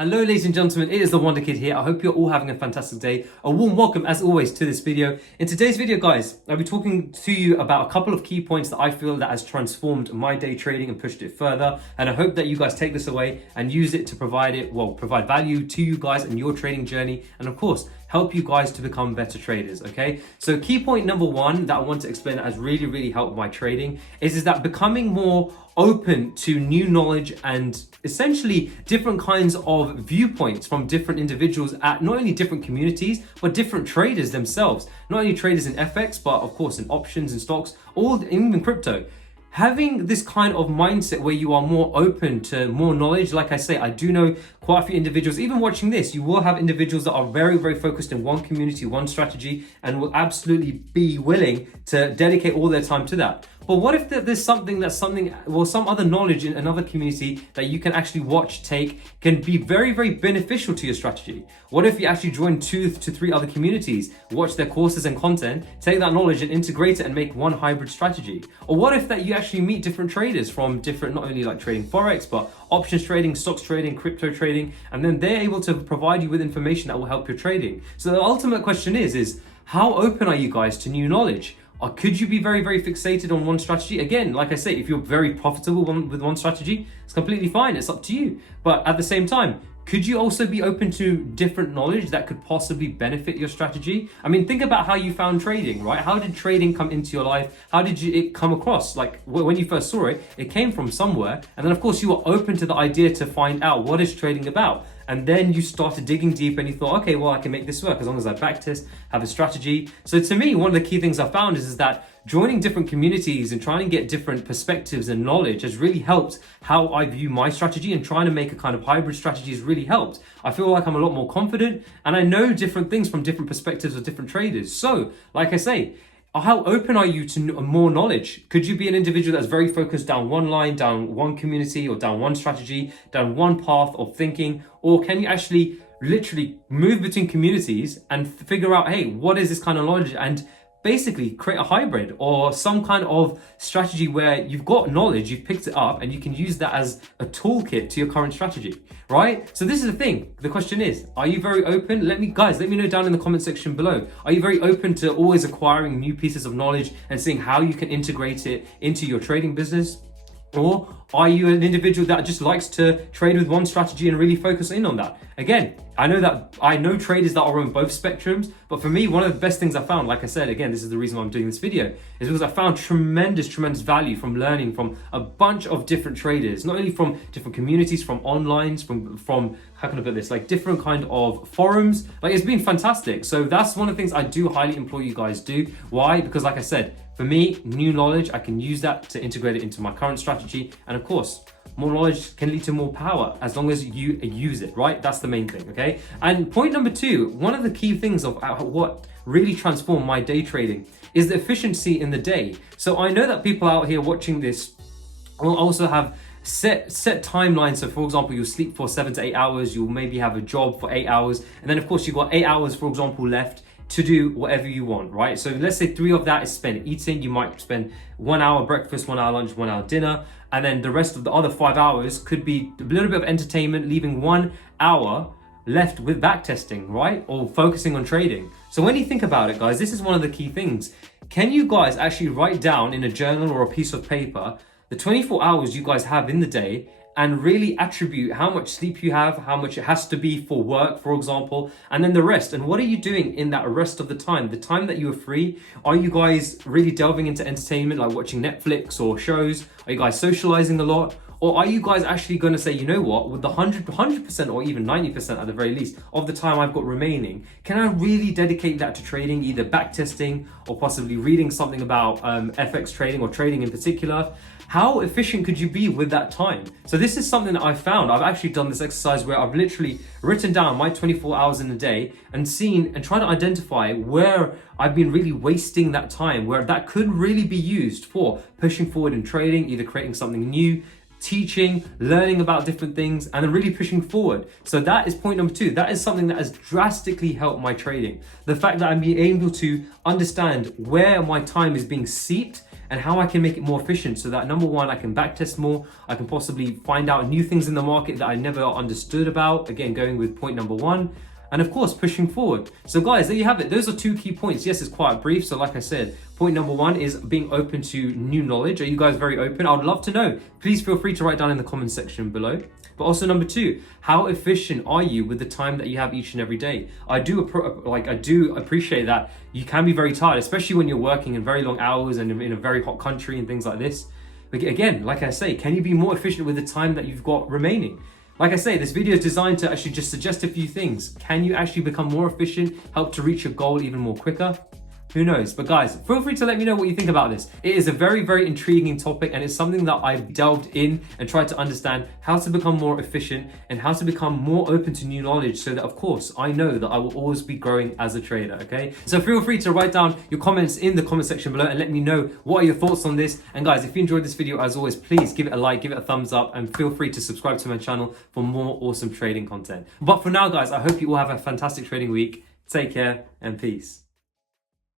Hello ladies and gentlemen, it is the Wonder Kid here. I hope you're all having a fantastic day. A warm welcome as always to this video. In today's video guys, I'll be talking to you about a couple of key points that I feel that has transformed my day trading and pushed it further. And I hope that you guys take this away and use it to provide value to you guys in your trading journey. And of course, help you guys to become better traders, okay? So key point number one that I want to explain that has really helped my trading is that becoming more open to new knowledge and essentially different kinds of viewpoints from different individuals at not only different communities, but different traders themselves. Not only traders in FX, but of course in options and stocks, all even crypto. Having this kind of mindset where you are more open to more knowledge, like I say, I do know quite a few individuals, even watching this, you will have individuals that are very focused in one community, one strategy, and will absolutely be willing to dedicate all their time to that. But what if there's some other knowledge in another community that you can actually watch, take, can be very beneficial to your strategy? What if you actually join 2 to 3 other communities, watch their courses and content, take that knowledge and integrate it and make one hybrid strategy? Or what if that you actually meet different traders from different, not only like trading Forex, but options trading, stocks trading, crypto trading, and then they're able to provide you with information that will help your trading. So the ultimate question is how open are you guys to new knowledge? Or could you be very fixated on one strategy? Again, like I say, if you're very profitable with one strategy, it's completely fine. It's up to you. But at the same time, could you also be open to different knowledge that could possibly benefit your strategy? I mean, think about how you found trading, right? How did trading come into your life? How did it come across? Like when you first saw it, it came from somewhere. And then of course you were open to the idea to find out what is trading about. And then you started digging deep and you thought, okay, well, I can make this work as long as I backtest, have a strategy. So to me, one of the key things I found is that joining different communities and trying to get different perspectives and knowledge has really helped how I view my strategy, and trying to make a kind of hybrid strategy has really helped. I feel like I'm a lot more confident and I know different things from different perspectives of different traders. So like I say, how open are you to more knowledge? Could you be an individual that's very focused down one line, down one community, or down one strategy, down one path of thinking? Or can you actually literally move between communities and figure out, hey, what is this kind of knowledge? And basically create a hybrid or some kind of strategy where you've got knowledge, you've picked it up, and you can use that as a toolkit to your current strategy, right? So this is the thing. The question is, are you very open? Let me know down in the comment section below. Are you very open to always acquiring new pieces of knowledge and seeing how you can integrate it into your trading business? Or are you an individual that just likes to trade with one strategy and really focus in on that? Again, I know traders that are on both spectrums, but for me, one of the best things I found, like I said, again, this is the reason why I'm doing this video, is because I found tremendous value from learning from a bunch of different traders, not only from different communities, from online, from how can I put this, like different kind of forums. Like, it's been fantastic. So that's one of the things I do highly implore you guys do. Why? Because like I said, for me, new knowledge, I can use that to integrate it into my current strategy. And of course, more knowledge can lead to more power as long as you use it, right? That's the main thing, okay? And point number 2, one of the key things of what really transformed my day trading is the efficiency in the day. So I know that people out here watching this will also have set timelines. So for example, you'll sleep for 7 to 8 hours, you'll maybe have a job for 8 hours, and then of course you've got 8 hours, for example, left to do whatever you want, right? So let's say 3 of that is spent eating. You might spend 1 hour breakfast, 1 hour lunch, 1 hour dinner, and then the rest of the other 5 hours could be a little bit of entertainment, leaving 1 hour left with backtesting, right? Or focusing on trading. So when you think about it, guys, this is one of the key things. Can you guys actually write down in a journal or a piece of paper the 24 hours you guys have in the day, and really attribute how much sleep you have, how much it has to be for work, for example, and then the rest? And what are you doing in that rest of the time that you are free? Are you guys really delving into entertainment, like watching Netflix or shows? Are you guys socializing a lot? Or are you guys actually going to say, you know what, with the 100% or even 90% at the very least of the time I've got remaining, can I really dedicate that to trading, either backtesting or possibly reading something about FX trading or trading in particular? How efficient could you be with that time? So this is something that I found. I've actually done this exercise where I've literally written down my 24 hours in a day and seen and trying to identify where I've been really wasting that time, where that could really be used for pushing forward in trading, either creating something new, teaching, learning about different things, and then really pushing forward. So that is point number 2. That is something that has drastically helped my trading. The fact that I'm being able to understand where my time is being seeped and how I can make it more efficient so that number one, I can backtest more, I can possibly find out new things in the market that I never understood about. Again, going with point number one. And of course, pushing forward. So guys, there you have it. Those are 2 key points. Yes, it's quite brief. So like I said, point number one is being open to new knowledge. Are you guys very open? I would love to know. Please feel free to write down in the comment section below. But also number 2, how efficient are you with the time that you have each and every day? I do appreciate that you can be very tired, especially when you're working in very long hours and in a very hot country and things like this. But again, like I say, can you be more efficient with the time that you've got remaining? Like I say, this video is designed to actually just suggest a few things. Can you actually become more efficient, help to reach your goal even more quicker? Who knows? But guys, feel free to let me know what you think about this. It is a very, very intriguing topic, and it's something that I've delved in and tried to understand how to become more efficient and how to become more open to new knowledge so that, of course, I know that I will always be growing as a trader, okay? So feel free to write down your comments in the comment section below and let me know what are your thoughts on this. And guys, if you enjoyed this video, as always, please give it a like, give it a thumbs up, and feel free to subscribe to my channel for more awesome trading content. But for now, guys, I hope you all have a fantastic trading week. Take care and peace.